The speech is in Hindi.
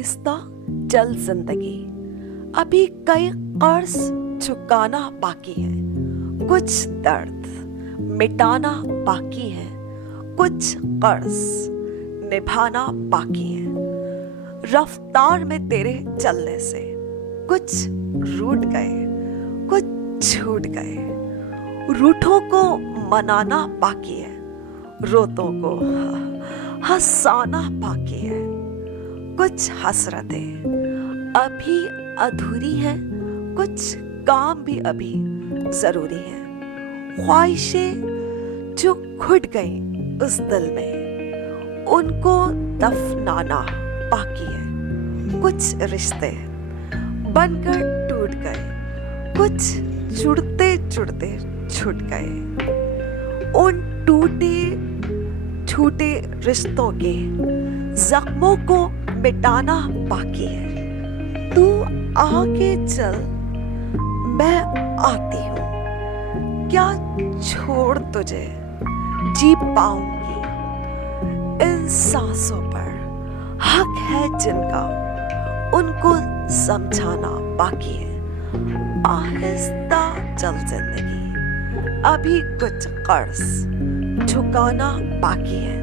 आहिस्ता चल जिंदगी, अभी कई कर्ज चुकाना बाकी है, कुछ दर्द मिटाना बाकी है, कुछ कर्ज निभाना बाकी है। रफ्तार में तेरे चलने से कुछ रूठ गए, कुछ छूट गए। रूठों को मनाना बाकी है, रोतों को हंसाना बाकी है। कुछ हसरतें अभी अधूरी हैं, कुछ काम भी अभी जरूरी है। ख्वाहिशें जो घुट गई उस दिल में, उनको दफनाना बाकी है। कुछ रिश्ते बनकर टूट गए, कुछ जुड़ते जुड़ते छूट गए। उन टूटे छूटे रिश्तों के जख्मों को मिटाना बाकी है। तू आगे चल, मैं आती हूँ। क्या छोड़ तुझे जी पाऊंगी? इन सांसों पर हक है जिनका, उनको समझाना बाकी है। आहिस्ता चल जिंदगी, अभी कुछ कर्ज चुकाना बाकी है।